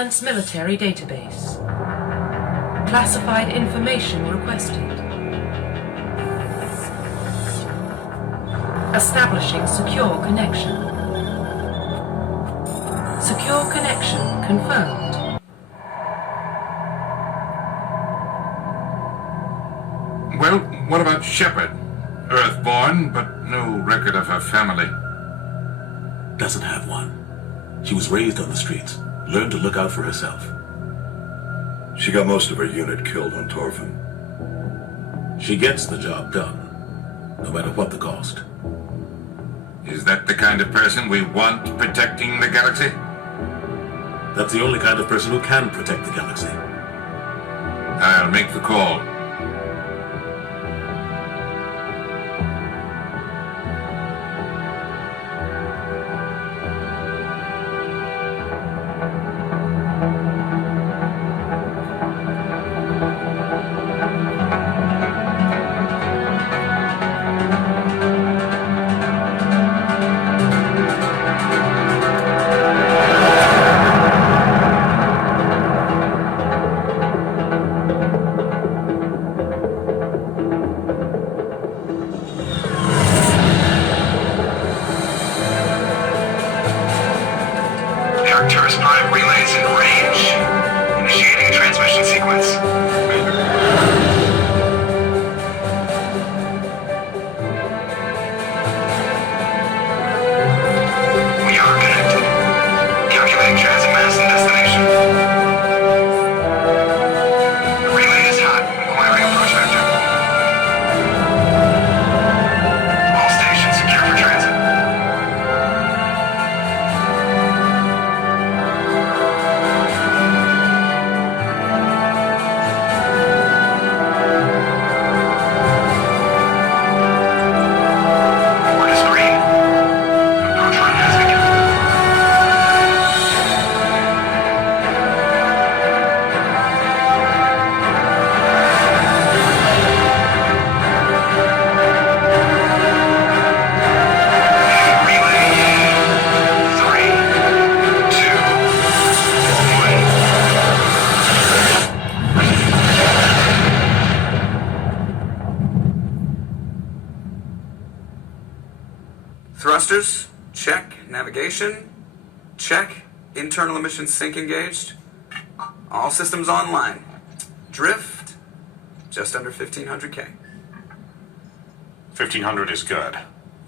Alliance military database. Classified information requested. Establishing secure connection. Secure connection confirmed. Well, what about Shepard? Earthborn, but no record of her family. Doesn't have one. She was raised on the streets, learned to look out for herself. She got most of her unit killed on Torfin. She gets the job done, no matter what the cost. Is that the kind of person we want protecting the galaxy? That's the only kind of person who can protect the galaxy. I'll make the call. Thrusters, check. Navigation, check. Internal emission sync engaged. All systems online. Drift, just under 1500K. 1500 is good.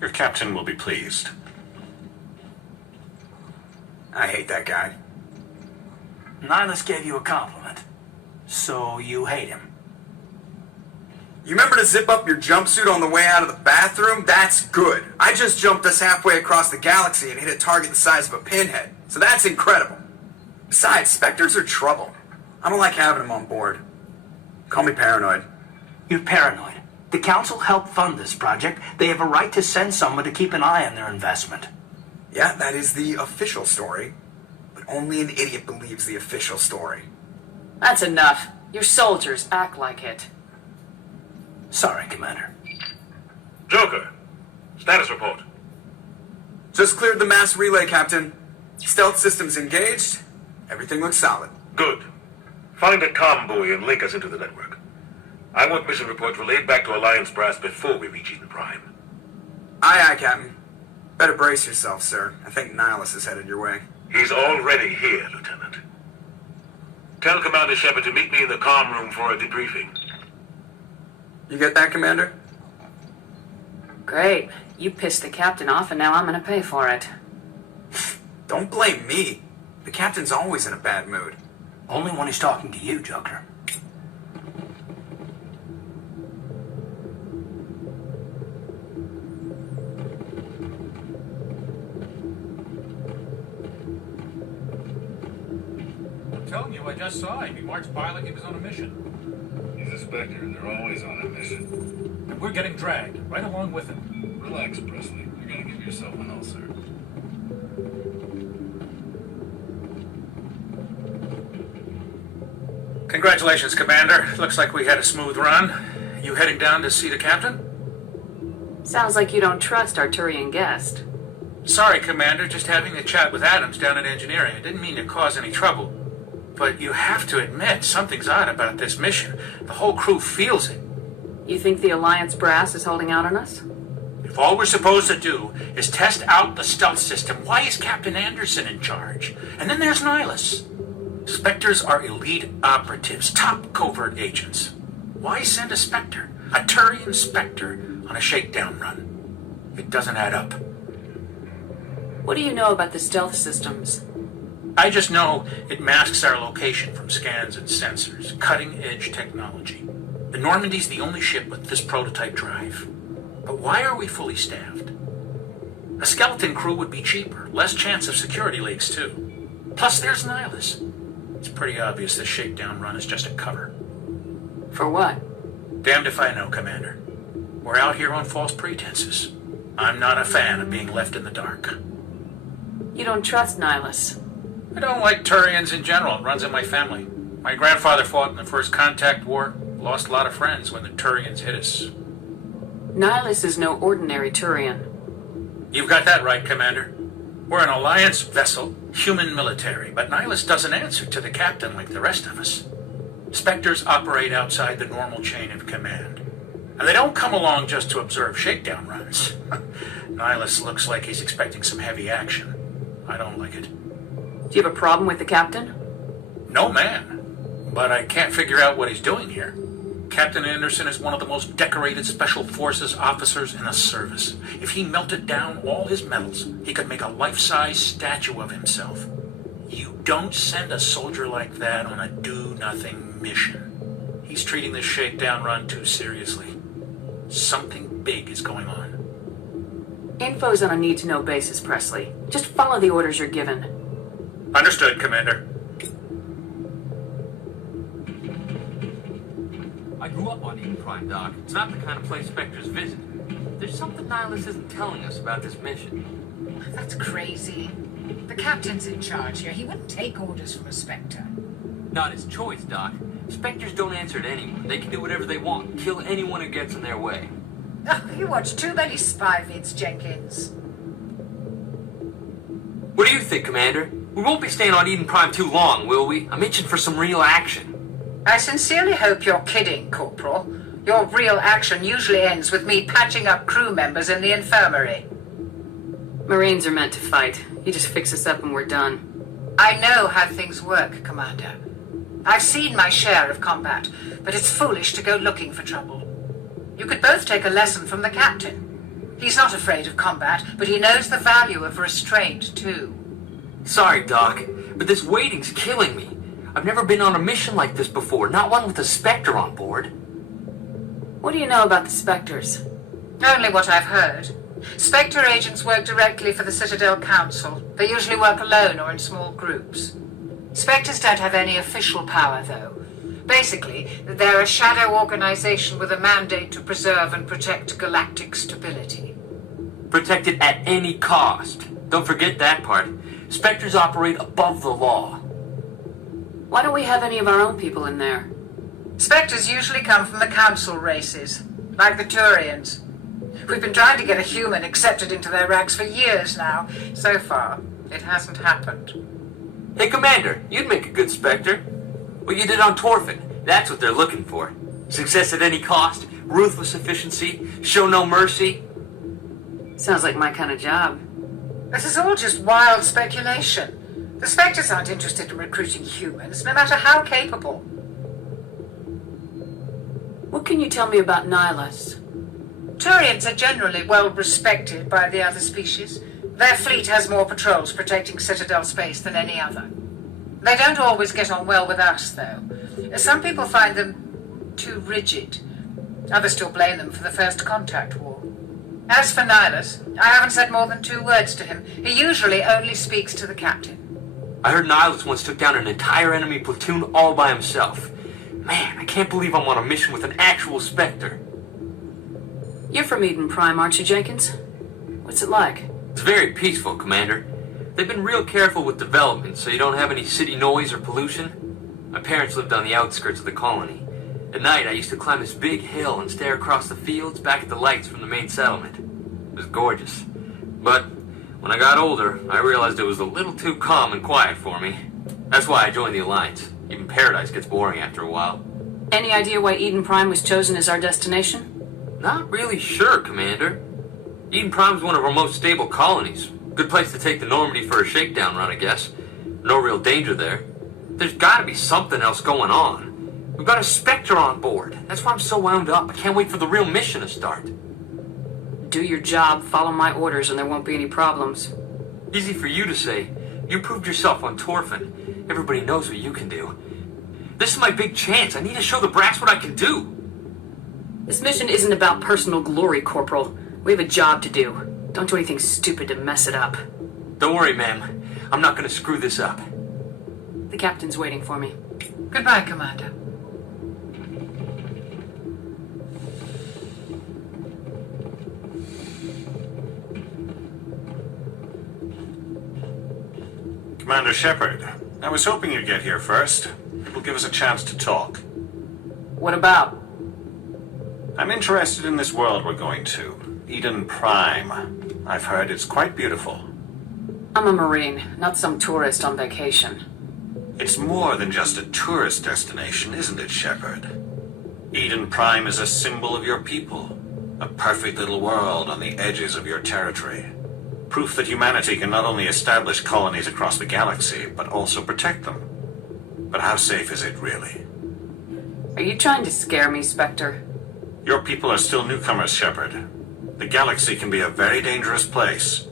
Your captain will be pleased. I hate that guy. Nihilus gave you a compliment. So you hate him. You remember to zip up your jumpsuit on the way out of the bathroom? That's good. I just jumped us halfway across the galaxy and hit a target the size of a pinhead. So that's incredible. Besides, Spectres are trouble. I don't like having them on board. Call me paranoid. You're paranoid. The Council helped fund this project. They have a right to send someone to keep an eye on their investment. Yeah, that is the official story. But only an idiot believes the official story. That's enough. Your soldiers act like it. Sorry, Commander. Joker, status report. Just cleared the mass relay, Captain. Stealth systems engaged. Everything looks solid. Good. Find a comm buoy and link us into the network. I want mission reports relayed back to Alliance brass before we reach Eden Prime. Aye, aye, Captain. Better brace yourself, sir. I think Nihilus is headed your way. He's already here, Lieutenant. Tell Commander Shepard to meet me in the comm room for a debriefing. You get that, Commander? Great. You pissed the captain off and now I'm gonna pay for it. Don't blame me. The captain's always in a bad mood. Only when he's talking to you, Joker. I'm telling you, I just saw him. He marched by like he was on a mission. He's a Spectre. They're always on a mission. And we're getting dragged, right along with him. Relax, Presley. You're gonna give yourself an ulcer. Congratulations, Commander. Looks like we had a smooth run. You heading down to see the captain? Sounds like you don't trust our Turian guest. Sorry, Commander. Just having a chat with Adams down at engineering. I didn't mean to cause any trouble. But you have to admit, something's odd about this mission. The whole crew feels it. You think the Alliance brass is holding out on us? If all we're supposed to do is test out the stealth system, why is Captain Anderson in charge? And then there's Nihilus. Spectres are elite operatives, top covert agents. Why send a Spectre, a Turian Spectre, on a shakedown run? It doesn't add up. What do you know about the stealth systems? I just know it masks our location from scans and sensors. Cutting-edge technology. The Normandy's the only ship with this prototype drive. But why are we fully staffed? A skeleton crew would be cheaper, less chance of security leaks too. Plus there's Nihilus. It's pretty obvious this shakedown run is just a cover. For what? Damned if I know, Commander. We're out here on false pretenses. I'm not a fan of being left in the dark. You don't trust Nihilus? I don't like Turians in general. It runs in my family. My grandfather fought in the First Contact War. Lost a lot of friends when the Turians hit us. Nihilus is no ordinary Turian. You've got that right, Commander. We're an Alliance vessel, human military, but Nihilus doesn't answer to the captain like the rest of us. Spectres operate outside the normal chain of command. And they don't come along just to observe shakedown runs. Nihilus looks like he's expecting some heavy action. I don't like it. Do you have a problem with the captain? No, man. But I can't figure out what he's doing here. Captain Anderson is one of the most decorated Special Forces officers in the service. If he melted down all his medals, he could make a life-size statue of himself. You don't send a soldier like that on a do-nothing mission. He's treating this shakedown run too seriously. Something big is going on. Info's on a need-to-know basis, Presley. Just follow the orders you're given. Understood, Commander. I grew up on Eden Prime, Doc. It's not the kind of place Spectres visit. There's something Nihilus isn't telling us about this mission. That's crazy. The captain's in charge here. He wouldn't take orders from a Spectre. Not his choice, Doc. Spectres don't answer to anyone. They can do whatever they want, kill anyone who gets in their way. Oh, you watch too many spy vids, Jenkins. What do you think, Commander? We won't be staying on Eden Prime too long, will we? I'm itching for some real action. I sincerely hope you're kidding, Corporal. Your real action usually ends with me patching up crew members in the infirmary. Marines are meant to fight. You just fix us up and we're done. I know how things work, Commander. I've seen my share of combat, but it's foolish to go looking for trouble. You could both take a lesson from the captain. He's not afraid of combat, but he knows the value of restraint, too. Sorry, Doc, but this waiting's killing me. I've never been on a mission like this before, not one with a Spectre on board. What do you know about the Spectres? Only what I've heard. Spectre agents work directly for the Citadel Council. They usually work alone or in small groups. Spectres don't have any official power, though. Basically, they're a shadow organization with a mandate to preserve and protect galactic stability. Protect it at any cost. Don't forget that part. Spectres operate above the law. Why don't we have any of our own people in there? Spectres usually come from the Council races, like the Turians. We've been trying to get a human accepted into their ranks for years now. So far, it hasn't happened. Hey, Commander, you'd make a good Spectre. What you did on Torfin, that's what they're looking for. Success at any cost, ruthless efficiency, show no mercy. Sounds like my kind of job. This is all just wild speculation. The Spectres aren't interested in recruiting humans, no matter how capable. What can you tell me about Nihilus? Turians are generally well respected by the other species. Their fleet has more patrols protecting Citadel space than any other. They don't always get on well with us, though. Some people find them too rigid. Others still blame them for the First Contact War. As for Nihilus, I haven't said more than 2 words to him. He usually only speaks to the captain. I heard Nihilus once took down an entire enemy platoon all by himself. Man, I can't believe I'm on a mission with an actual Spectre. You're from Eden Prime, aren't you, Jenkins? What's it like? It's very peaceful, Commander. They've been real careful with development, so you don't have any city noise or pollution. My parents lived on the outskirts of the colony. At night, I used to climb this big hill and stare across the fields back at the lights from the main settlement. It was gorgeous. But when I got older, I realized it was a little too calm and quiet for me. That's why I joined the Alliance. Even Paradise gets boring after a while. Any idea why Eden Prime was chosen as our destination? Not really sure, Commander. Eden Prime's one of our most stable colonies. Good place to take the Normandy for a shakedown run, I guess. No real danger there. There's gotta be something else going on. We've got a Spectre on board. That's why I'm so wound up. I can't wait for the real mission to start. Do your job, follow my orders, and there won't be any problems. Easy for you to say. You proved yourself on Torfin. Everybody knows what you can do. This is my big chance. I need to show the brass what I can do. This mission isn't about personal glory, Corporal. We have a job to do. Don't do anything stupid to mess it up. Don't worry, ma'am. I'm not gonna screw this up. The captain's waiting for me. Goodbye, Commander. Commander Shepard, I was hoping you'd get here first. It will give us a chance to talk. What about? I'm interested in this world we're going to. Eden Prime. I've heard it's quite beautiful. I'm a Marine, not some tourist on vacation. It's more than just a tourist destination, isn't it, Shepard? Eden Prime is a symbol of your people. A perfect little world on the edges of your territory. Proof that humanity can not only establish colonies across the galaxy, but also protect them. But how safe is it, really? Are you trying to scare me, Spectre? Your people are still newcomers, Shepard. The galaxy can be a very dangerous place.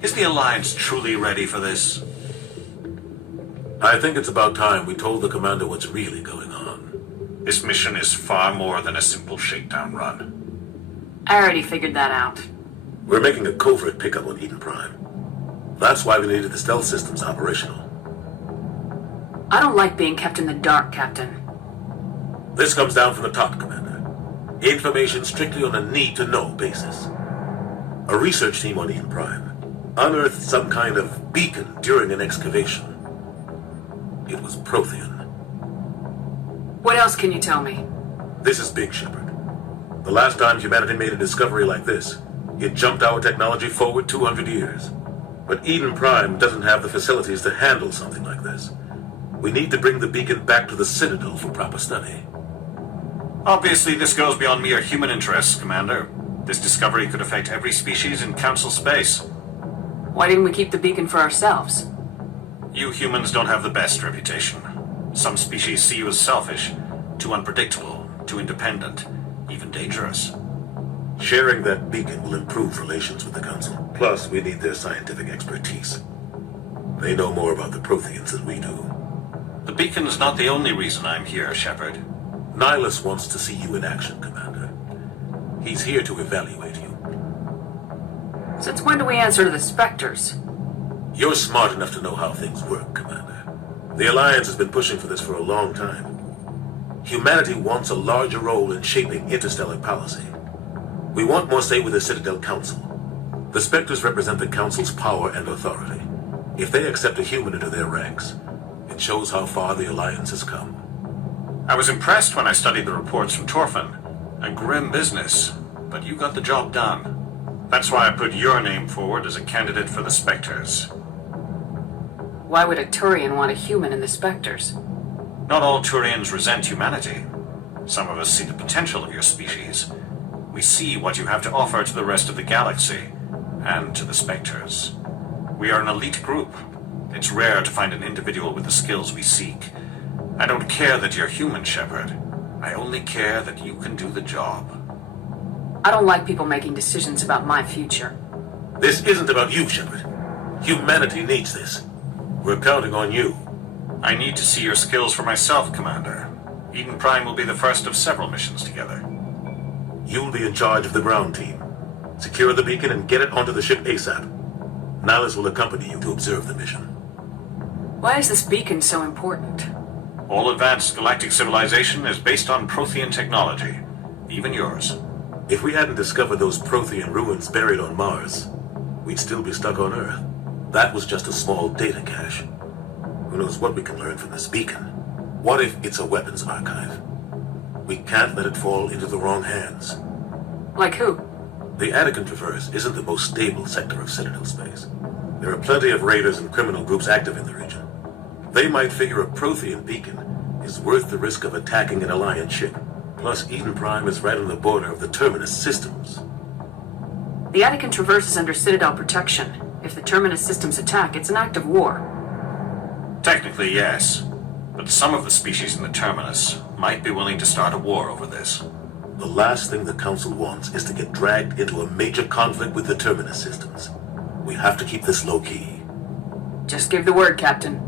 Is the Alliance truly ready for this? I think it's about time we told the commander what's really going on. This mission is far more than a simple shakedown run. I already figured that out. We're making a covert pickup on Eden Prime. That's why we needed the stealth systems operational. I don't like being kept in the dark, Captain. This comes down from the top, Commander. Information strictly on a need-to-know basis. A research team on Eden Prime unearthed some kind of beacon during an excavation. It was Prothean. What else can you tell me? This is big, Shepard. The last time humanity made a discovery like this, it jumped our technology forward 200 years. But Eden Prime doesn't have the facilities to handle something like this. We need to bring the beacon back to the Citadel for proper study. Obviously, this goes beyond mere human interests, Commander. This discovery could affect every species in Council space. Why didn't we keep the beacon for ourselves? You humans don't have the best reputation. Some species see you as selfish, too unpredictable, too independent, even dangerous. Sharing that beacon will improve relations with the Council. Plus, we need their scientific expertise. They know more about the Protheans than we do. The beacon is not the only reason I'm here, Shepard. Nihilus wants to see you in action, Commander. He's here to evaluate you. Since when do we answer to the Spectres? You're smart enough to know how things work, Commander. The Alliance has been pushing for this for a long time. Humanity wants a larger role in shaping interstellar policy. We want more say with the Citadel Council. The Spectres represent the Council's power and authority. If they accept a human into their ranks, it shows how far the Alliance has come. I was impressed when I studied the reports from Torfin. A grim business, but you got the job done. That's why I put your name forward as a candidate for the Spectres. Why would a Turian want a human in the Spectres? Not all Turians resent humanity. Some of us see the potential of your species. We see what you have to offer to the rest of the galaxy, and to the Spectres. We are an elite group. It's rare to find an individual with the skills we seek. I don't care that you're human, Shepard. I only care that you can do the job. I don't like people making decisions about my future. This isn't about you, Shepard. Humanity needs this. We're counting on you. I need to see your skills for myself, Commander. Eden Prime will be the first of several missions together. You'll be in charge of the ground team. Secure the beacon and get it onto the ship ASAP. Nihilus will accompany you to observe the mission. Why is this beacon so important? All advanced galactic civilization is based on Prothean technology, even yours. If we hadn't discovered those Prothean ruins buried on Mars, we'd still be stuck on Earth. That was just a small data cache. Who knows what we can learn from this beacon? What if it's a weapons archive? We can't let it fall into the wrong hands. Like who? The Attican Traverse isn't the most stable sector of Citadel space. There are plenty of raiders and criminal groups active in the region. They might figure a Prothean beacon is worth the risk of attacking an Alliance ship. Plus, Eden Prime is right on the border of the Terminus systems. The Attican Traverse is under Citadel protection. If the Terminus systems attack, it's an act of war. Technically, yes. But some of the species in the Terminus might be willing to start a war over this. The last thing the Council wants is to get dragged into a major conflict with the Terminus systems. We have to keep this low-key. Just give the word, Captain.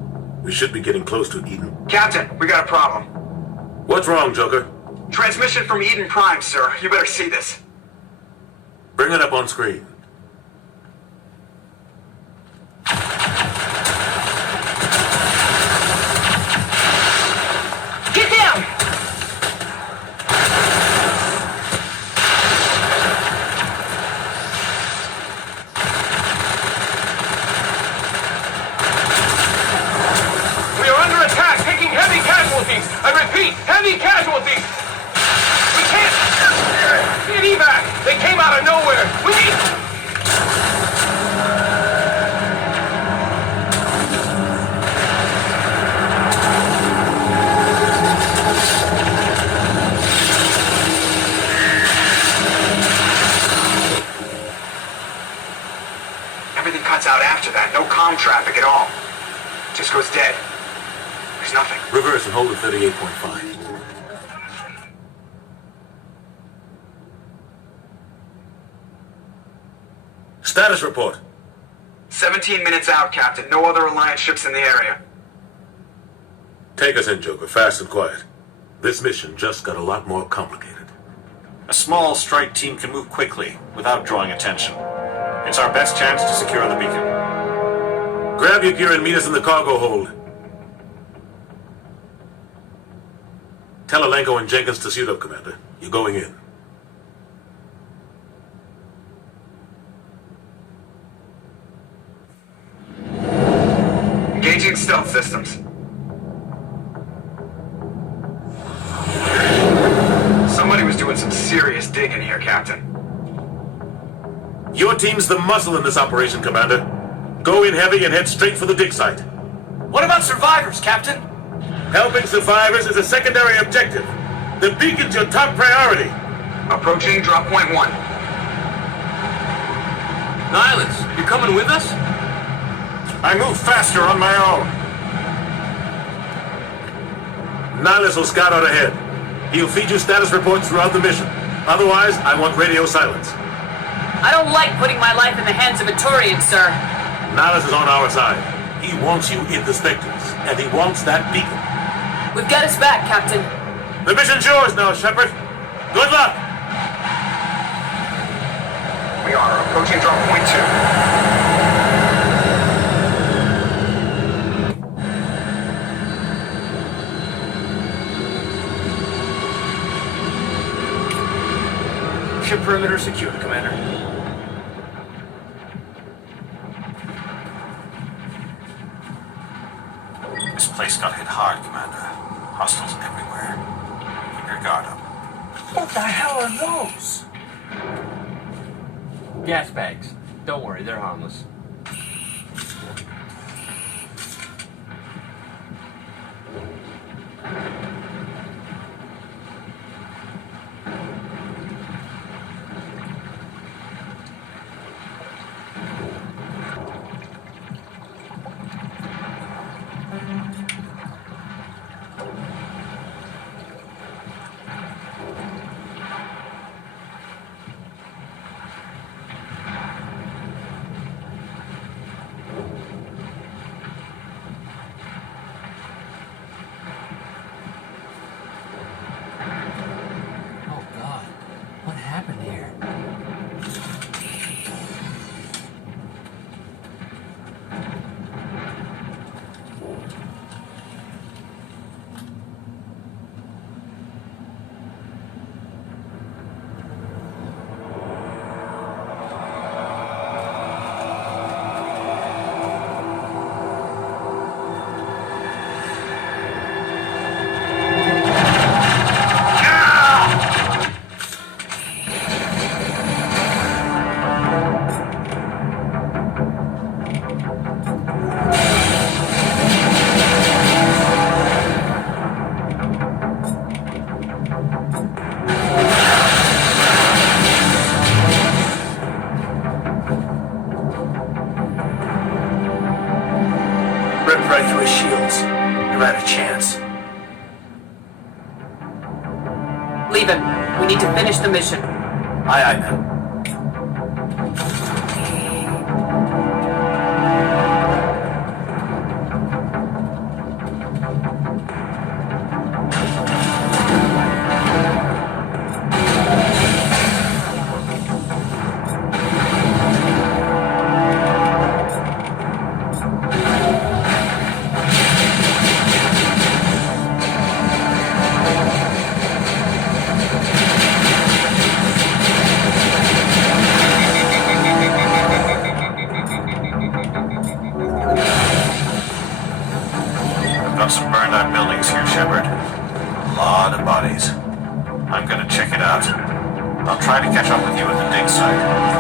We should be getting close to Eden. Captain, we got a problem. What's wrong, Joker? Transmission from Eden Prime, sir. You better see this. Bring it up on screen. Get down! We are under attack, taking heavy casualties. I repeat, heavy casualties. We can't get evac. They came out of nowhere. We need... Everything cuts out after that. No comm traffic at all. Just goes dead. There's nothing. Reverse and hold at 38.5. Status report. 17 minutes out, Captain. No other Alliance ships in the area. Take us in, Joker, fast and quiet. This mission just got a lot more complicated. A small strike team can move quickly without drawing attention. It's our best chance to secure the beacon. Grab your gear and meet us in the cargo hold. Tell Alenko and Jenkins to suit up, Commander. You're going in. Engaging stealth systems. Somebody was doing some serious digging here, Captain. Your team's the muscle in this operation, Commander. Go in heavy and head straight for the dig site. What about survivors, Captain? Helping survivors is a secondary objective. The beacon's your top priority. Approaching drop point 1. Nihilus, you're coming with us? I move faster on my own. Nihilus will scout out ahead. He'll feed you status reports throughout the mission. Otherwise, I want radio silence. I don't like putting my life in the hands of a Turian, sir. Nihilus is on our side. He wants you in the Spectres, and he wants that beacon. We've got his back, Captain. The mission's yours now, Shepard. Good luck! We are approaching drop point 2. Ship perimeter secured, Commander. This place got hit hard, Commander. Hostiles everywhere. Keep your guard up. What the hell are those? Gas bags. Don't worry, they're harmless. Leave him. We need to finish the mission. Aye, aye, ma'am. Got some burned out buildings here, Shepard. A lot of bodies. I'm gonna check it out. I'll try to catch up with you at the dig site.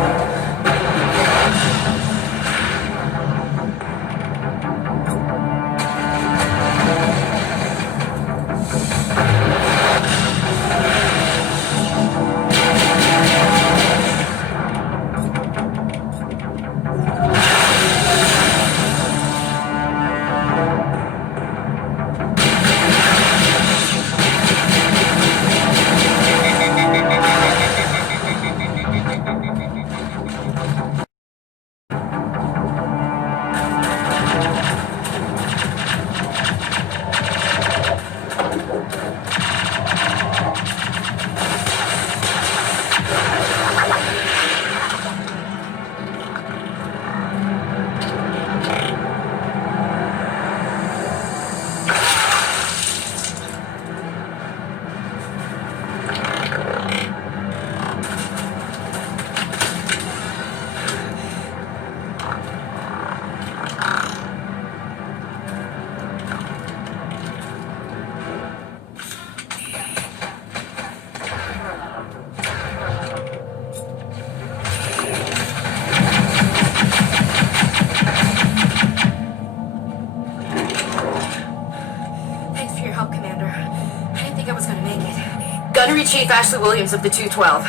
Gunnery Chief Ashley Williams of the 212.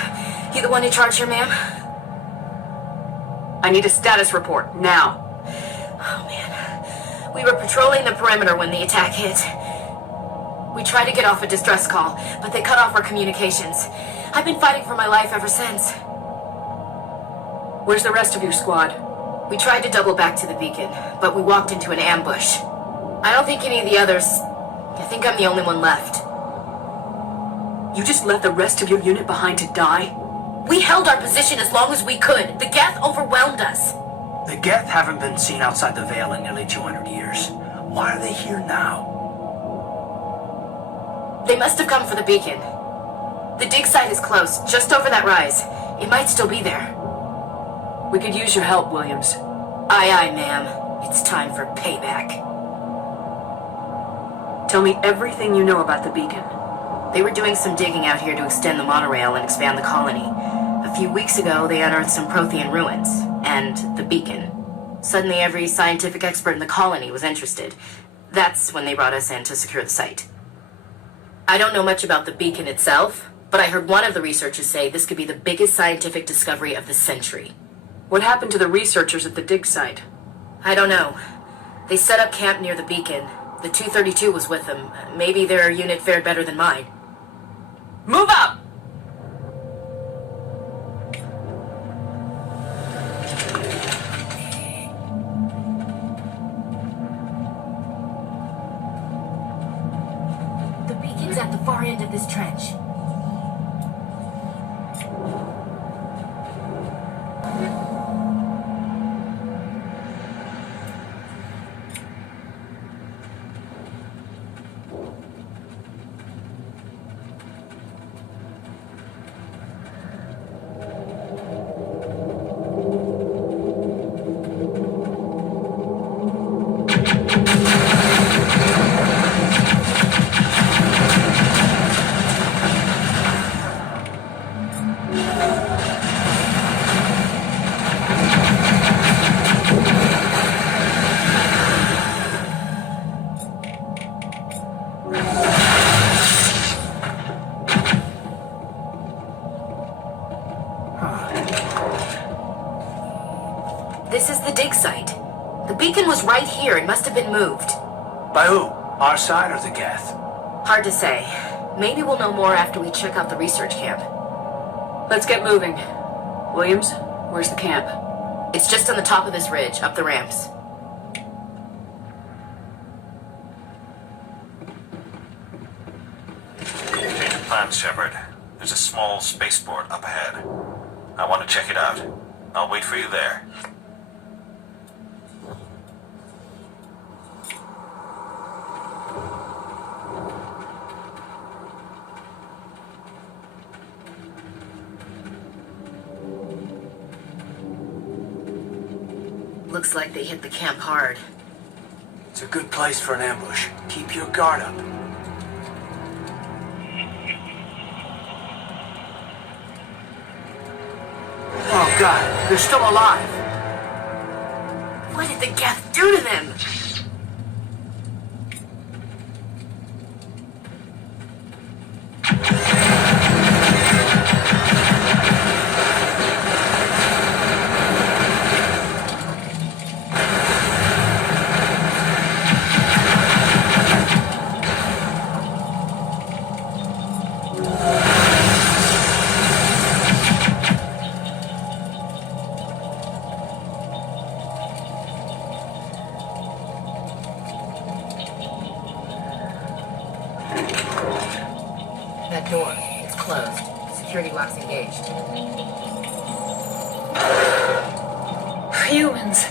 You the one in charge here, ma'am? I need a status report, now. Oh, man. We were patrolling the perimeter when the attack hit. We tried to get off a distress call, but they cut off our communications. I've been fighting for my life ever since. Where's the rest of your squad? We tried to double back to the beacon, but we walked into an ambush. I don't think any of the others... I think I'm the only one left. You just left the rest of your unit behind to die? We held our position as long as we could. The Geth overwhelmed us. The Geth haven't been seen outside the Veil in nearly 200 years. Why are they here now? They must have come for the beacon. The dig site is close, just over that rise. It might still be there. We could use your help, Williams. Aye, aye, ma'am. It's time for payback. Tell me everything you know about the beacon. They were doing some digging out here to extend the monorail and expand the colony. A few weeks ago, they unearthed some Prothean ruins, and the beacon. Suddenly, every scientific expert in the colony was interested. That's when they brought us in to secure the site. I don't know much about the beacon itself, but I heard one of the researchers say this could be the biggest scientific discovery of the century. What happened to the researchers at the dig site? I don't know. They set up camp near the beacon. The 232 was with them. Maybe their unit fared better than mine. Move up! The beacon's at the far end of this trench. This is the dig site. The beacon was right here. It must have been moved. By who? Our side or the Geth? Hard to say. Maybe we'll know more after we check out the research camp. Let's get moving. Williams, where's the camp? It's just on the top of this ridge, up the ramps. Change of plans, Shepard. There's a small spaceport up ahead. I want to check it out. I'll wait for you there. Looks like they hit the camp hard. It's a good place for an ambush. Keep your guard up. Oh God, they're still alive. What did the Geth do to them? That door, it's closed. Security lock's engaged. Humans.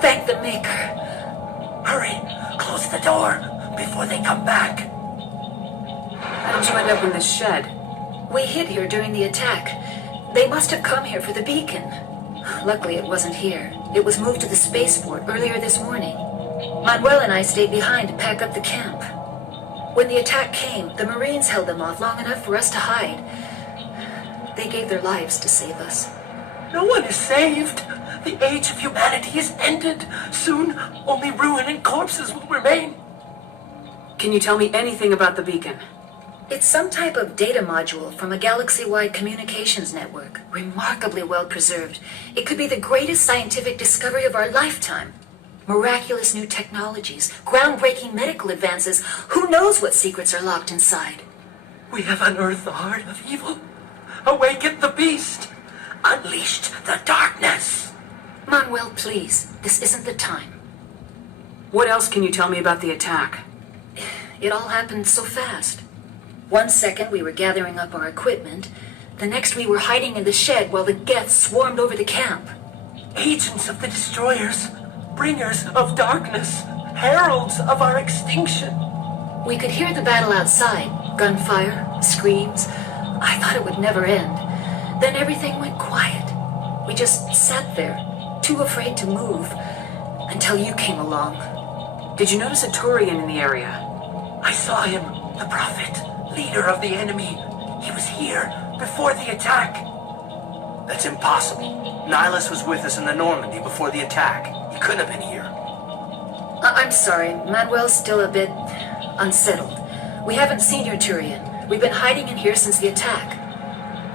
Thank the Maker. Hurry, close the door before they come back. How did you end up in this shed? We hid here during the attack. They must have come here for the beacon. Luckily, it wasn't here. It was moved to the spaceport earlier this morning. Manuel and I stayed behind to pack up the camp. When the attack came, the Marines held them off long enough for us to hide. They gave their lives to save us. No one is saved. The age of humanity is ended. Soon, only ruin and corpses will remain. Can you tell me anything about the beacon? It's some type of data module from a galaxy-wide communications network, remarkably well preserved. It could be the greatest scientific discovery of our lifetime. Miraculous new technologies, groundbreaking medical advances. Who knows what secrets are locked inside? We have unearthed the heart of evil, awakened the beast, unleashed the darkness. Manuel, please, this isn't the time. What else can you tell me about the attack? It all happened so fast. 1 second we were gathering up our equipment, the next we were hiding in the shed while the Geth swarmed over the camp. Agents of the destroyers, bringers of darkness, heralds of our extinction. We could hear the battle outside, gunfire, screams. I thought it would never end. Then everything went quiet. We just sat there, too afraid to move, until you came along. Did you notice a Turian in the area? I saw him, the prophet, leader of the enemy. He was here before the attack. That's impossible. Nihilus was with us in the Normandy before the attack. He couldn't have been here. I'm sorry, Manuel's still a bit unsettled. We haven't seen your Turian. We've been hiding in here since the attack.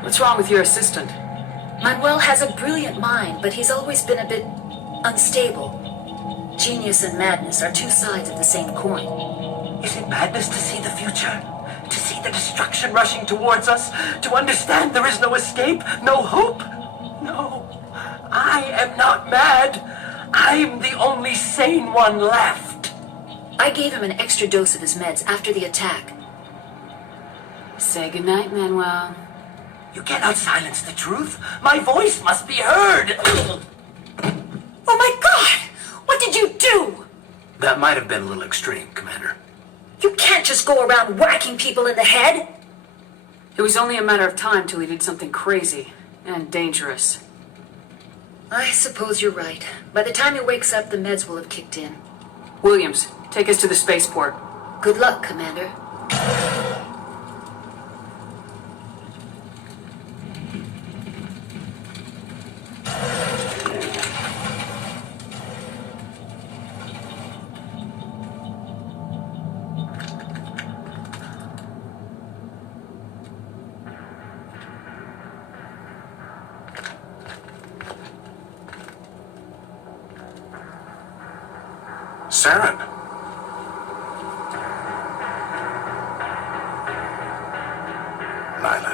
What's wrong with your assistant? Manuel has a brilliant mind, but he's always been a bit unstable. Genius and madness are two sides of the same coin. Is it madness to see the future? To see the destruction rushing towards us? To understand there is no escape? No hope? No. I am not mad. I'm the only sane one left. I gave him an extra dose of his meds after the attack. Say goodnight, Manuel. You cannot silence the truth. My voice must be heard. Oh my God! What did you do? That might have been a little extreme, Commander. You can't just go around whacking people in the head. It was only a matter of time till he did something crazy and dangerous. I suppose you're right. By the time he wakes up, the meds will have kicked in. Williams, take us to the spaceport. Good luck, Commander. Saren.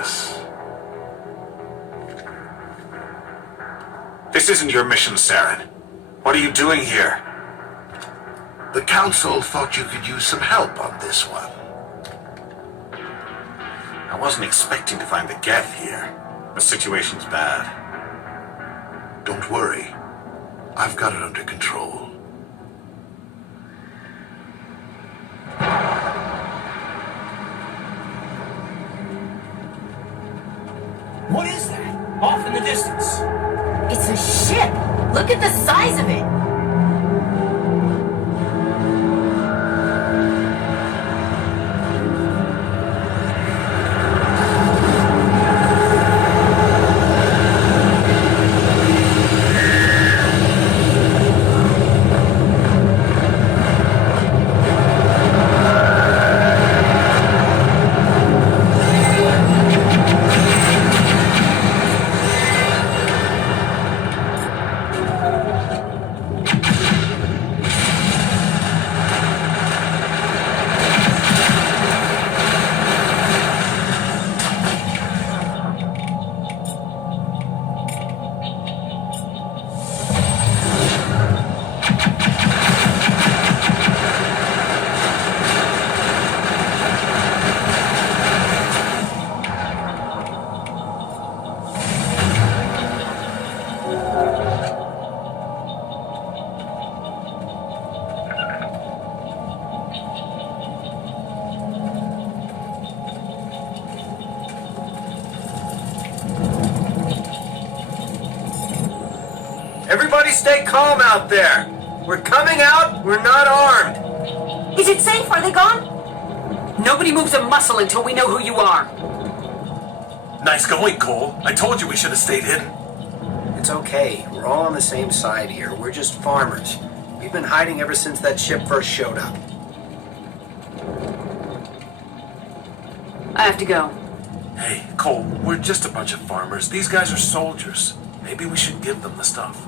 us. This isn't your mission, Saren. What are you doing here? The Council thought you could use some help on this one. I wasn't expecting to find the Geth here. The situation's bad. Don't worry. I've got it under control. What is that? Off in the distance. It's a ship! Look at the size of it! Everybody stay calm out there. We're coming out, we're not armed. Is it safe? Are they gone? Nobody moves a muscle until we know who you are. Nice going, Cole. I told you we should have stayed hidden. It's okay. We're all on the same side here. We're just farmers. We've been hiding ever since that ship first showed up. I have to go. Hey, Cole, we're just a bunch of farmers. These guys are soldiers. Maybe we should give them the stuff.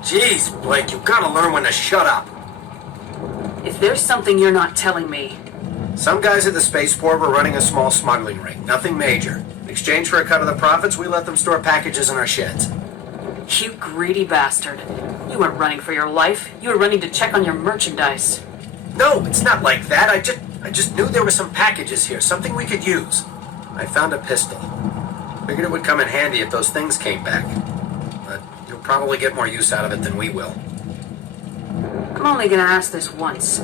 Jeez, Blake, you've got to learn when to shut up. If there's something you're not telling me... Some guys at the spaceport were running a small smuggling ring. Nothing major. In exchange for a cut of the profits, we let them store packages in our sheds. You greedy bastard. You weren't running for your life. You were running to check on your merchandise. No, it's not like that. I just knew there were some packages here, something we could use. I found a pistol. Figured it would come in handy if those things came back. But you'll probably get more use out of it than we will. I'm only gonna ask this once.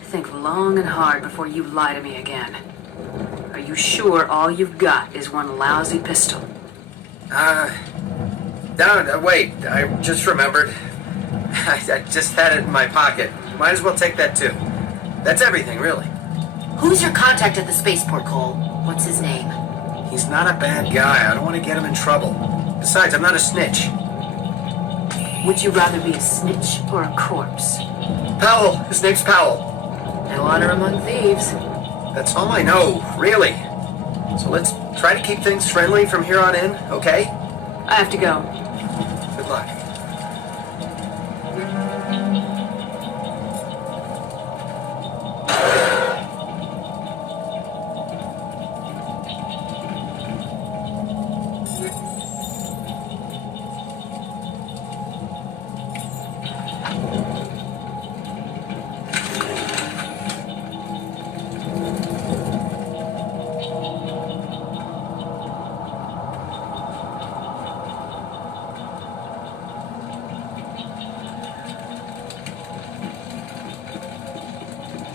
Think long and hard before you lie to me again. Are you sure all you've got is one lousy pistol? No, wait. I just remembered. I just had it in my pocket. Might as well take that too. That's everything, really. Who's your contact at the spaceport, Cole? What's his name? He's not a bad guy. I don't want to get him in trouble. Besides, I'm not a snitch. Would you rather be a snitch or a corpse? Powell. His name's Powell. No honor among thieves. That's all I know, really. So let's try to keep things friendly from here on in, okay? I have to go. Good luck.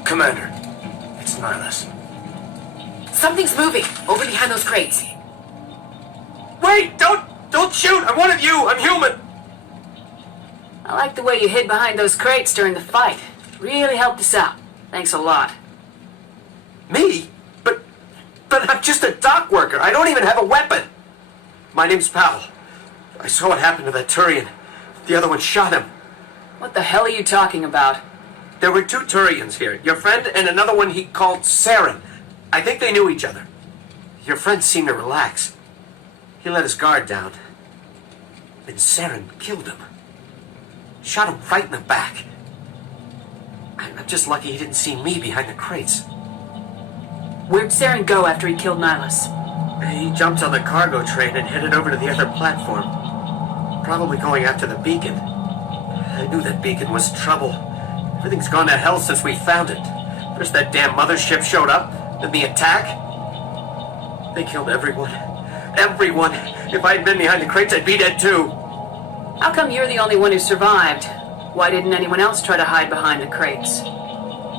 Commander, it's Nihilus. Something's moving over behind those crates. Wait! Don't shoot! I'm one of you! I'm human! I like the way you hid behind those crates during the fight. Really helped us out. Thanks a lot. Me? But I'm just a dock worker. I don't even have a weapon. My name's Powell. I saw what happened to that Turian. The other one shot him. What the hell are you talking about? There were two Turians here. Your friend and another one he called Saren. I think they knew each other. Your friend seemed to relax. He let his guard down. Then Saren killed him. Shot him right in the back. I'm just lucky he didn't see me behind the crates. Where'd Saren go after he killed Nihilus? He jumped on the cargo train and headed over to the other platform. Probably going after the beacon. I knew that beacon was trouble. Everything's gone to hell since we found it. First that damn mothership showed up, then the attack. They killed everyone. Everyone! If I had been behind the crates, I'd be dead too. How come you're the only one who survived? Why didn't anyone else try to hide behind the crates?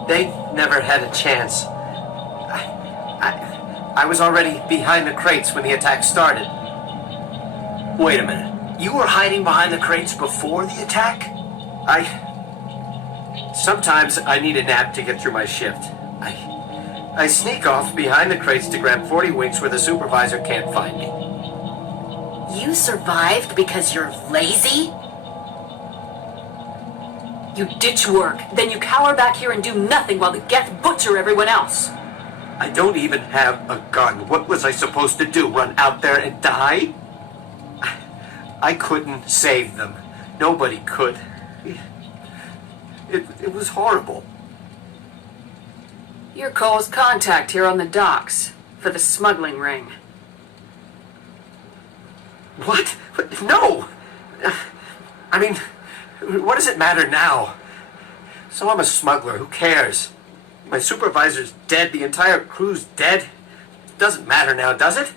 They never had a chance. I was already behind the crates when the attack started. Wait a minute. You were hiding behind the crates before the attack? Sometimes I need a nap to get through my shift. I sneak off behind the crates to grab 40 winks where the supervisor can't find me. You survived because you're lazy? You ditch work, then you cower back here and do nothing while the Geth butcher everyone else. I don't even have a gun. What was I supposed to do? Run out there and die? I couldn't save them. Nobody could. It was horrible. You're Cole's contact here on the docks for the smuggling ring. What? No! I mean, what does it matter now? So I'm a smuggler. Who cares? My supervisor's dead. The entire crew's dead. It doesn't matter now, does it?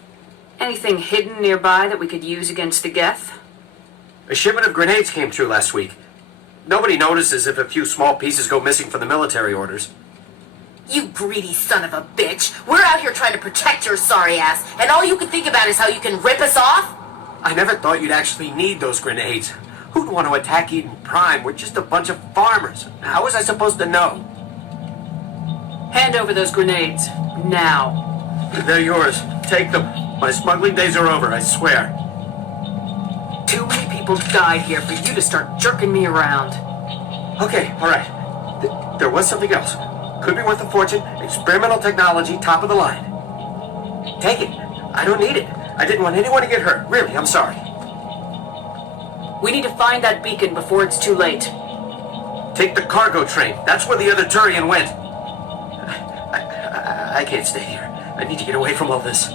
Anything hidden nearby that we could use against the Geth? A shipment of grenades came through last week. Nobody notices if a few small pieces go missing from the military orders. You greedy son of a bitch. We're out here trying to protect your sorry ass, and all you can think about is how you can rip us off? I never thought you'd actually need those grenades. Who'd want to attack Eden Prime? We're just a bunch of farmers. How was I supposed to know? Hand over those grenades. Now. They're yours. Take them. My smuggling days are over, I swear. Too many people died here for you to start jerking me around. Okay, all right. There was something else. Could be worth a fortune. Experimental technology, top of the line. Take it. I don't need it. I didn't want anyone to get hurt. Really, I'm sorry. We need to find that beacon before it's too late. Take the cargo train. That's where the other Turian went. I can't stay here. I need to get away from all this.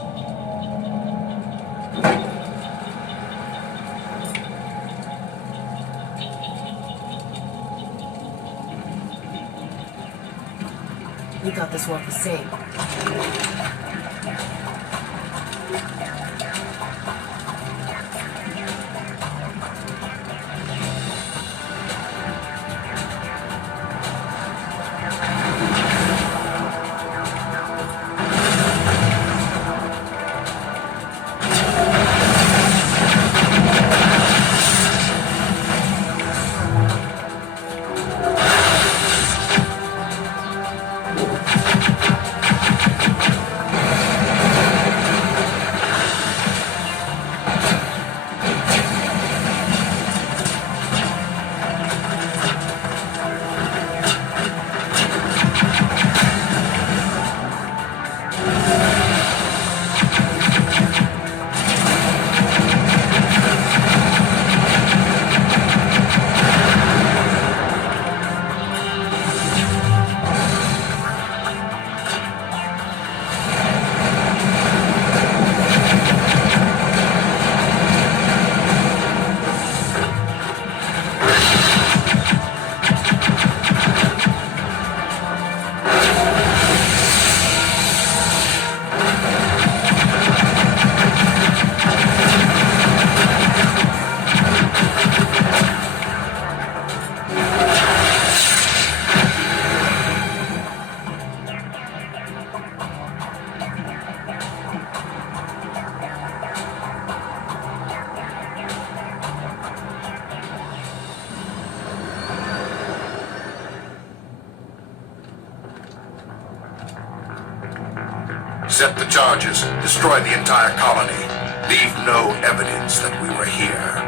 You thought this work was safe. Set the charges, destroy the entire colony. Leave no evidence that we were here.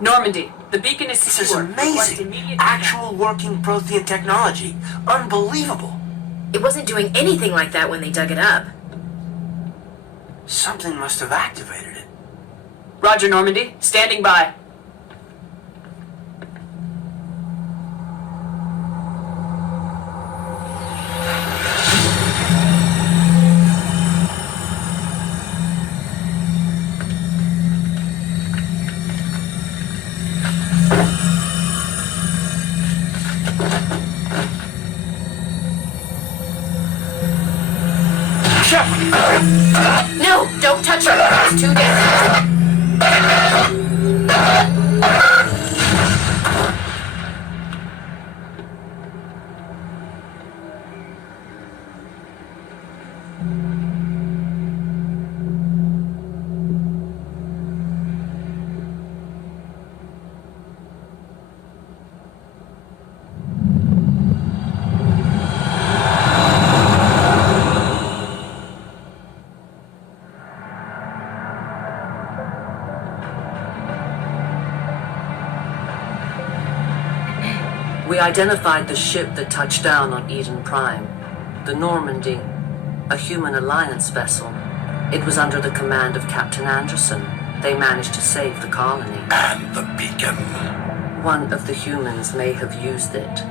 Normandy, the beacon is This is secure. Request amazing. immediate Actual working Prothean technology. Unbelievable. It wasn't doing anything like that when they dug it up. Something must have activated it. Roger, Normandy. Standing by. No, don't touch her. It's too dangerous. We identified the ship that touched down on Eden Prime, the Normandy, a human alliance vessel. It was under the command of Captain Anderson. They managed to save the colony. And the beacon. One of the humans may have used it.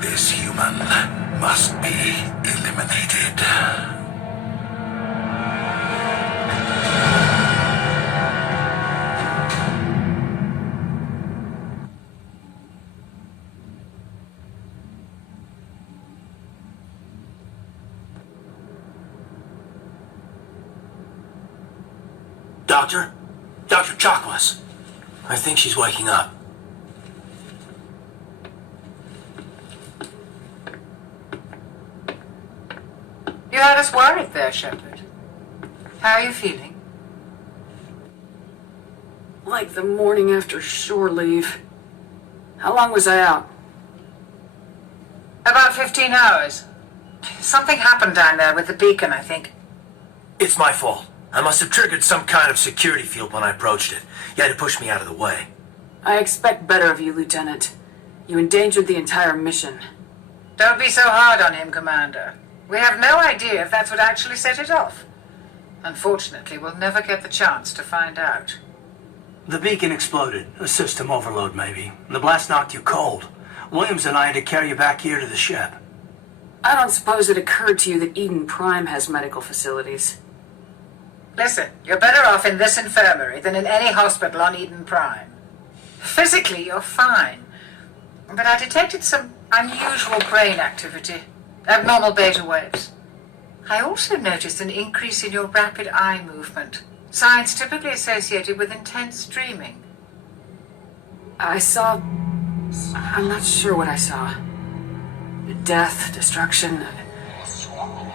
This human must be eliminated. Doctor? Dr. Chocolates. I think she's waking up. You had us worried there, Shepard. How are you feeling? Like the morning after shore leave. How long was I out? About 15 hours. Something happened down there with the beacon, I think. It's my fault. I must have triggered some kind of security field when I approached it. You had to push me out of the way. I expect better of you, Lieutenant. You endangered the entire mission. Don't be so hard on him, Commander. We have no idea if that's what actually set it off. Unfortunately, we'll never get the chance to find out. The beacon exploded. A system overload, maybe. The blast knocked you cold. Williams and I had to carry you back here to the ship. I don't suppose it occurred to you that Eden Prime has medical facilities. Listen, you're better off in this infirmary than in any hospital on Eden Prime. Physically, you're fine. But I detected some unusual brain activity. Abnormal beta waves. I also noticed an increase in your rapid eye movement. Signs typically associated with intense dreaming. I saw... I'm not sure what I saw. Death, destruction...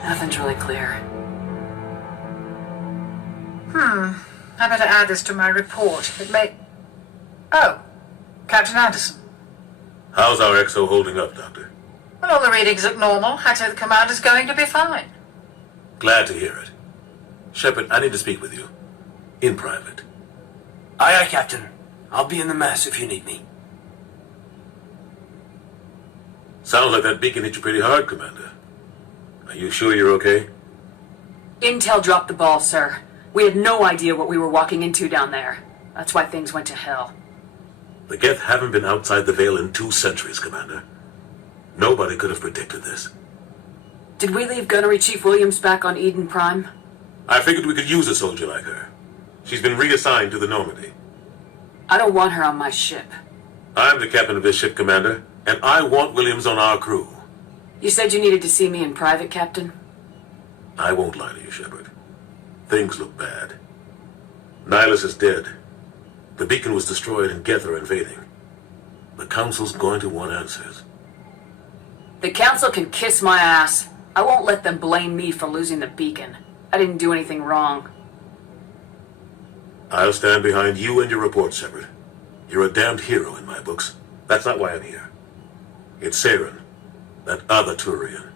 Nothing's really clear. I better add this to my report. It may... Oh, Captain Anderson. How's our exo holding up, Doctor? Well, all the readings look normal. I'd say the commander's going to be fine. Glad to hear it. Shepard, I need to speak with you. In private. Aye, aye, Captain. I'll be in the mess if you need me. Sounds like that beacon hit you pretty hard, Commander. Are you sure you're okay? Intel dropped the ball, sir. We had no idea what we were walking into down there. That's why things went to hell. The Geth haven't been outside the Veil in 2 centuries, Commander. Nobody could have predicted this. Did we leave Gunnery Chief Williams back on Eden Prime? I figured we could use a soldier like her. She's been reassigned to the Normandy. I don't want her on my ship. I'm the captain of this ship, Commander, and I want Williams on our crew. You said you needed to see me in private, Captain? I won't lie to you, Shepard. Things look bad. Nihilus is dead. The beacon was destroyed and Geth are invading. The Council's going to want answers. The Council can kiss my ass. I won't let them blame me for losing the beacon. I didn't do anything wrong. I'll stand behind you and your report, Shepard. You're a damned hero in my books. That's not why I'm here. It's Saren, that other Turian.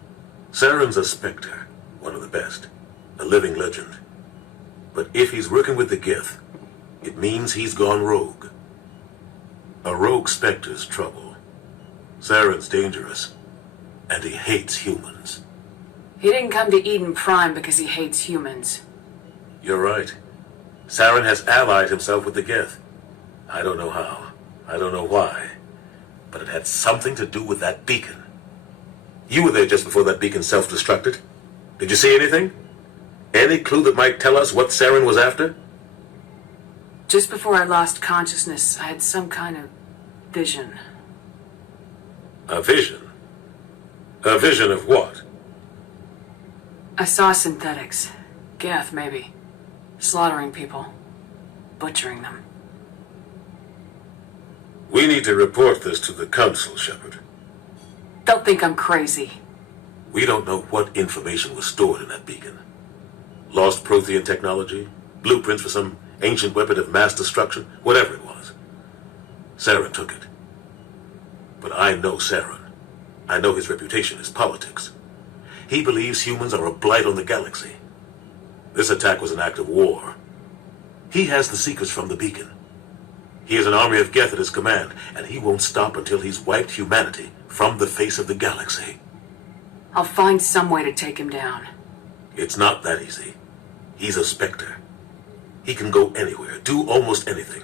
Saren's a Spectre, one of the best, a living legend. But if he's working with the Gith, it means he's gone rogue. A rogue Spectre's trouble. Saren's dangerous, and he hates humans. He didn't come to Eden Prime because he hates humans. You're right. Saren has allied himself with the Gith. I don't know how. I don't know why. But it had something to do with that beacon. You were there just before that beacon self-destructed. Did you see anything? Any clue that might tell us what Saren was after? Just before I lost consciousness, I had some kind of vision. A vision? A vision of what? I saw synthetics. Geth, maybe. Slaughtering people. Butchering them. We need to report this to the Council, Shepard. They'll think I'm crazy. We don't know what information was stored in that beacon. Lost Prothean technology? Blueprints for some ancient weapon of mass destruction? Whatever it was. Saren took it. But I know Saren. I know his reputation is politics. He believes humans are a blight on the galaxy. This attack was an act of war. He has the secrets from the beacon. He has an army of Geth at his command, and he won't stop until he's wiped humanity from the face of the galaxy. I'll find some way to take him down. It's not that easy. He's a Spectre. He can go anywhere, do almost anything.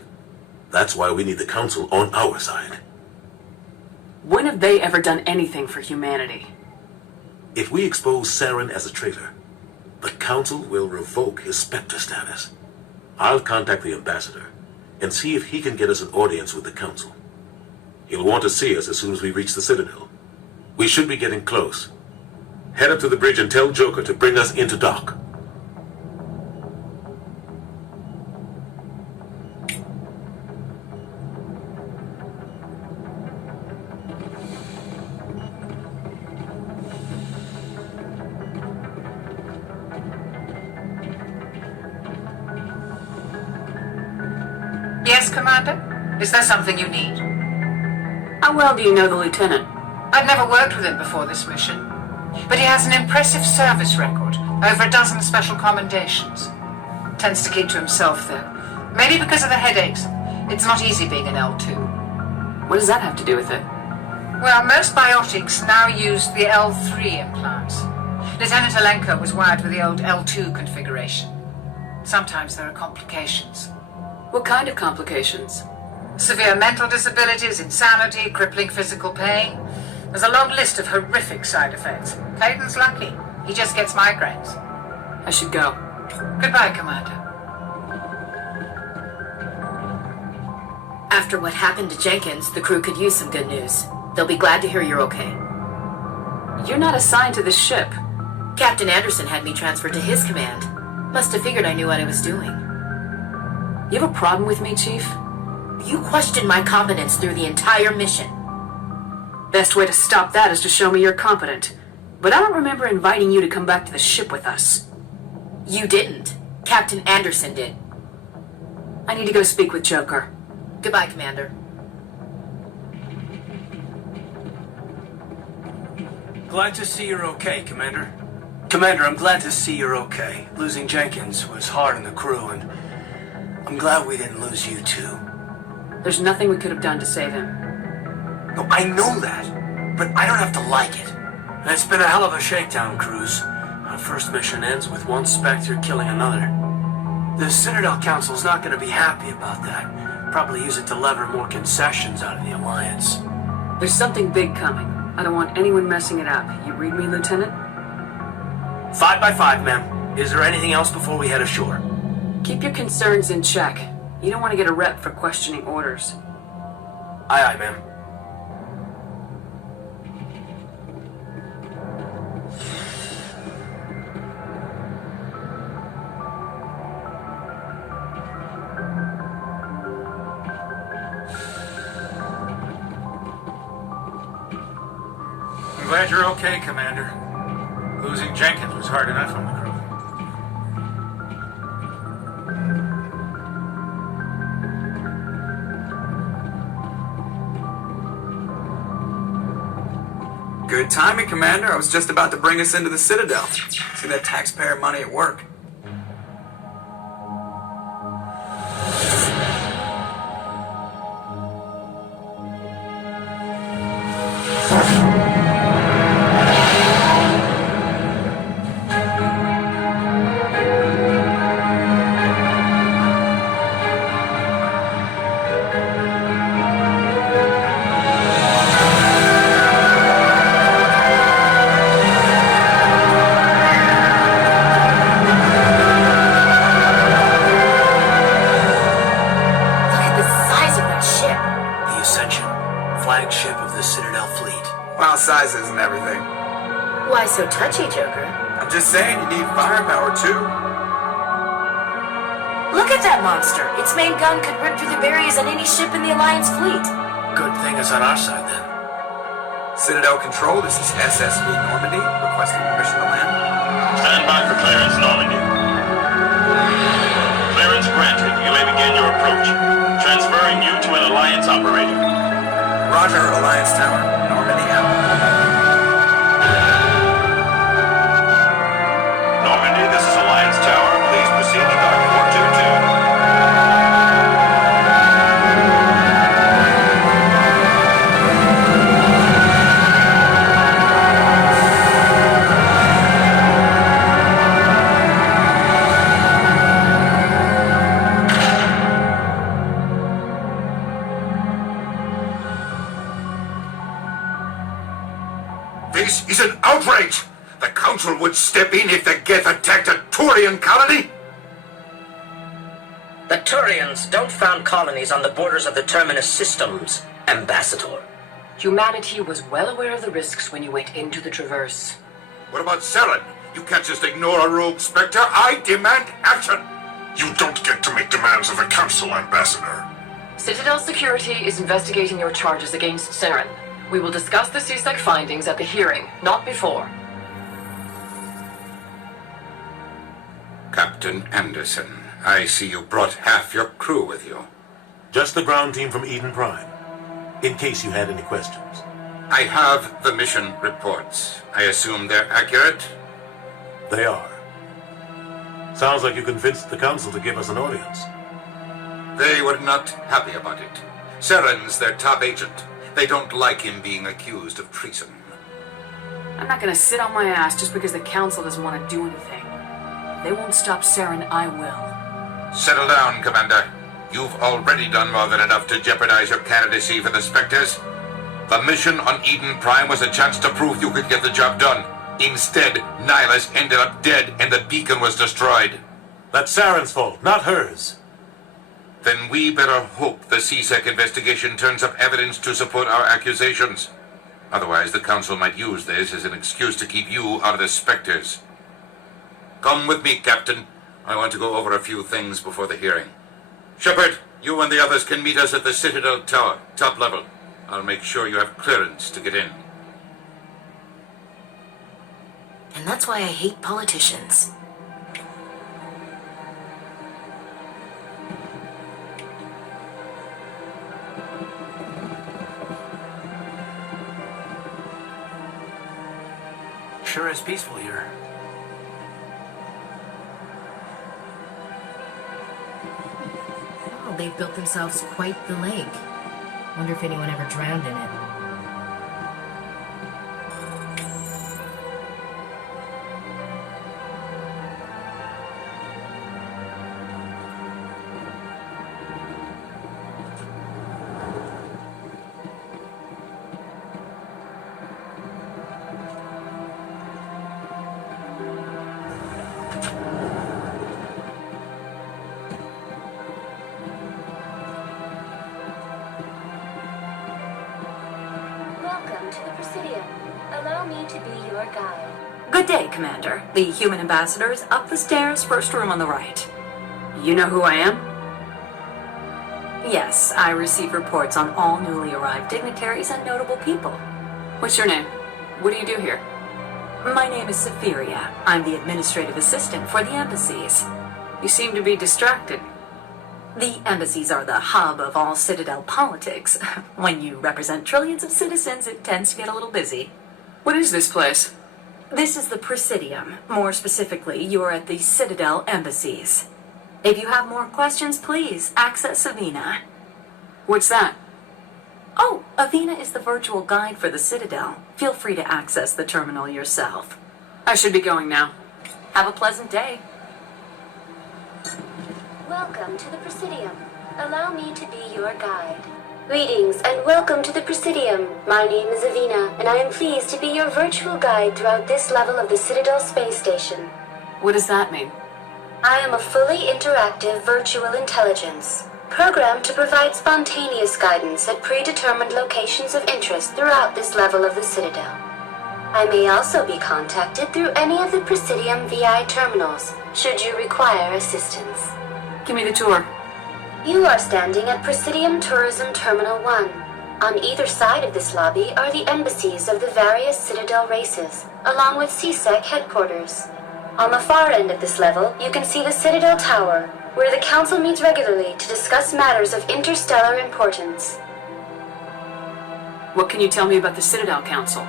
That's why we need the Council on our side. When have they ever done anything for humanity? If we expose Saren as a traitor, the Council will revoke his Spectre status. I'll contact the Ambassador and see if he can get us an audience with the Council. He'll want to see us as soon as we reach the Citadel. We should be getting close. Head up to the bridge and tell Joker to bring us into dock. Yes, Commander? Is there something you need? How well do you know the Lieutenant? I've never worked with him before this mission. But he has an impressive service record, over a dozen special commendations. Tends to keep to himself, though. Maybe because of the headaches. It's not easy being an L2. What does that have to do with it? Well, most biotics now use the L3 implants. Lieutenant Alenko was wired with the old L2 configuration. Sometimes there are complications. What kind of complications? Severe mental disabilities, insanity, crippling physical pain. There's a long list of horrific side effects. Clayton's lucky. He just gets migraines. I should go. Goodbye, Commander. After what happened to Jenkins, the crew could use some good news. They'll be glad to hear you're okay. You're not assigned to the ship. Captain Anderson had me transferred to his command. Must have figured I knew what I was doing. You have a problem with me, Chief? You questioned my competence through the entire mission. Best way to stop that is to show me you're competent. But I don't remember inviting you to come back to the ship with us. You didn't. Captain Anderson did. I need to go speak with Joker. Goodbye, Commander. Glad to see you're okay, Commander. Commander, I'm glad to see you're okay. Losing Jenkins was hard on the crew, and I'm glad we didn't lose you too. There's nothing we could have done to save him. No, I know that, but I don't have to like it. It's been a hell of a shakedown, Cruz. Our first mission ends with one Spectre killing another. The Citadel Council's not going to be happy about that. Probably use it to lever more concessions out of the Alliance. There's something big coming. I don't want anyone messing it up. You read me, Lieutenant? 5 by 5, ma'am. Is there anything else before we head ashore? Keep your concerns in check. You don't want to get a rep for questioning orders. Aye, aye, ma'am. I'm glad you're okay, Commander. Losing Jenkins was hard enough on the crew. Good timing, Commander. I was just about to bring us into the Citadel. See that taxpayer money at work. Size isn't everything. Why so touchy, Joker? I'm just saying you need firepower too. Look at that monster. Its main gun could rip through the barriers on any ship in the Alliance fleet. Good thing it's on our side then. Citadel Control, this is SSV Normandy, requesting permission to land. Stand by for clearance, Normandy. Clearance granted. You may begin your approach. Transferring you to an Alliance operator. Roger, Alliance Tower. Normandy out. Normandy, this is Alliance Tower. Please proceed to dock 422. This is an outrage! The Council would step in if the Geth attacked a Turian colony? The Turians don't found colonies on the borders of the Terminus systems, Ambassador. Humanity was well aware of the risks when you went into the Traverse. What about Seren? You can't just ignore a rogue Spectre. I demand action! You don't get to make demands of the Council, Ambassador. Citadel Security is investigating your charges against Seren. We will discuss the CSEC findings at the hearing, not before. Captain Anderson, I see you brought half your crew with you. Just the ground team from Eden Prime, in case you had any questions. I have the mission reports. I assume they're accurate? They are. Sounds like you convinced the Council to give us an audience. They were not happy about it. Seren's their top agent. They don't like him being accused of treason. I'm not gonna sit on my ass just because the Council doesn't want to do anything. If they won't stop Seren, I will. Settle down, Commander. You've already done more than enough to jeopardize your candidacy for the Spectres. The mission on Eden Prime was a chance to prove you could get the job done. Instead, Nihilus ended up dead and the beacon was destroyed. That's Saren's fault, not hers. Then we better hope the CSEC investigation turns up evidence to support our accusations. Otherwise, the Council might use this as an excuse to keep you out of the Spectres. Come with me, Captain. I want to go over a few things before the hearing. Shepard, you and the others can meet us at the Citadel Tower, top level. I'll make sure you have clearance to get in. And that's why I hate politicians. Sure is peaceful here. Oh, they've built themselves quite the lake. Wonder if anyone ever drowned in it. Good day, Commander. The human ambassador is up the stairs, first room on the right. You know who I am? Yes, I receive reports on all newly arrived dignitaries and notable people. What's your name? What do you do here? My name is Safiria. I'm the administrative assistant for the embassies. You seem to be distracted. The embassies are the hub of all Citadel politics. When you represent trillions of citizens, it tends to get a little busy. What is this place? This is the Presidium. More specifically, you're at the Citadel embassies. If you have more questions, please access Avina. What's that? Oh, Avina is the virtual guide for the Citadel. Feel free to access the terminal yourself. I should be going now. Have a pleasant day. Welcome to the Presidium. Allow me to be your guide. Greetings and welcome to the Presidium. My name is Avina, and I am pleased to be your virtual guide throughout this level of the Citadel space station. What does that mean? I am a fully interactive virtual intelligence, programmed to provide spontaneous guidance at predetermined locations of interest throughout this level of the Citadel. I may also be contacted through any of the Presidium VI terminals, should you require assistance. Give me the tour. You are standing at Presidium Tourism Terminal 1. On either side of this lobby are the embassies of the various Citadel races, along with CSEC headquarters. On the far end of this level, you can see the Citadel Tower, where the Council meets regularly to discuss matters of interstellar importance. What can you tell me about the Citadel Council?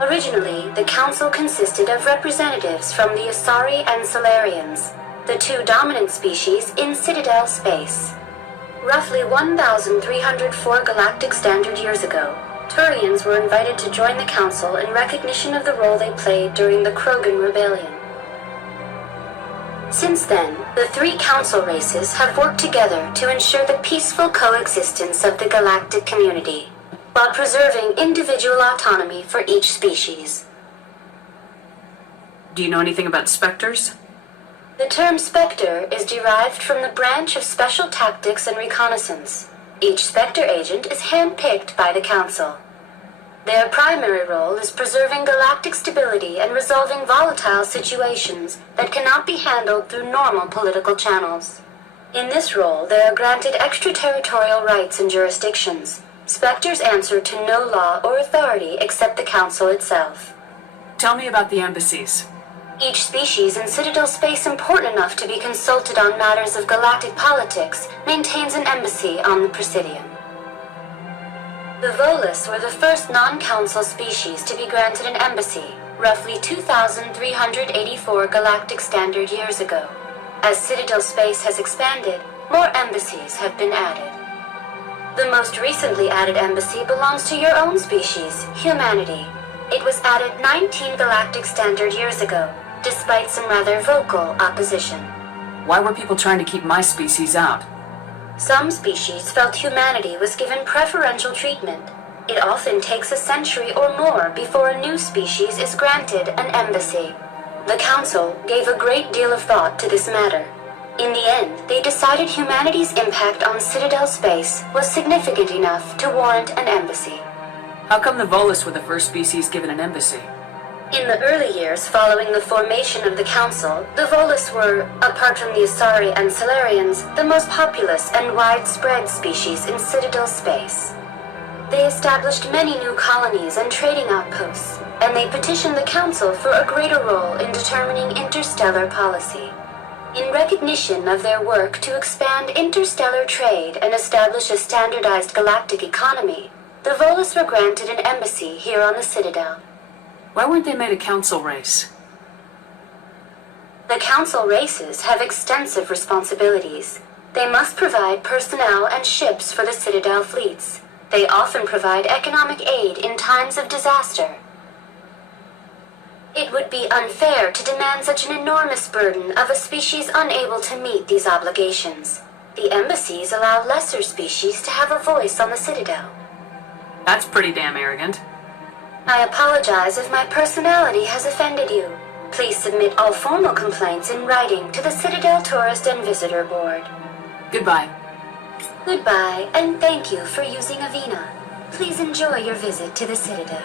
Originally, the Council consisted of representatives from the Asari and Solarians, the two dominant species in Citadel space. Roughly 1,304 galactic standard years ago, Turians were invited to join the Council in recognition of the role they played during the Krogan Rebellion. Since then, the three Council races have worked together to ensure the peaceful coexistence of the galactic community, while preserving individual autonomy for each species. Do you know anything about Spectres? The term Spectre is derived from the branch of Special Tactics and Reconnaissance. Each Spectre agent is hand-picked by the Council. Their primary role is preserving galactic stability and resolving volatile situations that cannot be handled through normal political channels. In this role, they are granted extraterritorial rights and jurisdictions. Spectres answer to no law or authority except the Council itself. Tell me about the embassies. Each species in Citadel space important enough to be consulted on matters of galactic politics maintains an embassy on the Presidium. The Volus were the first non-Council species to be granted an embassy, roughly 2,384 galactic standard years ago. As Citadel space has expanded, more embassies have been added. The most recently added embassy belongs to your own species, humanity. It was added 19 galactic standard years ago, despite some rather vocal opposition. Why were people trying to keep my species out? Some species felt humanity was given preferential treatment. It often takes a century or more before a new species is granted an embassy. The Council gave a great deal of thought to this matter. In the end, they decided humanity's impact on Citadel space was significant enough to warrant an embassy. How come the Volus were the first species given an embassy? In the early years following the formation of the Council, the Volus were, apart from the Asari and Solarians, the most populous and widespread species in Citadel space. They established many new colonies and trading outposts, and they petitioned the Council for a greater role in determining interstellar policy. In recognition of their work to expand interstellar trade and establish a standardized galactic economy, the Volus were granted an embassy here on the Citadel. Why weren't they made a Council race? The Council races have extensive responsibilities. They must provide personnel and ships for the Citadel fleets. They often provide economic aid in times of disaster. It would be unfair to demand such an enormous burden of a species unable to meet these obligations. The embassies allow lesser species to have a voice on the Citadel. That's pretty damn arrogant. I apologize if my personality has offended you. Please submit all formal complaints in writing to the Citadel Tourist and Visitor Board. Goodbye. Goodbye, and thank you for using Avina. Please enjoy your visit to the Citadel.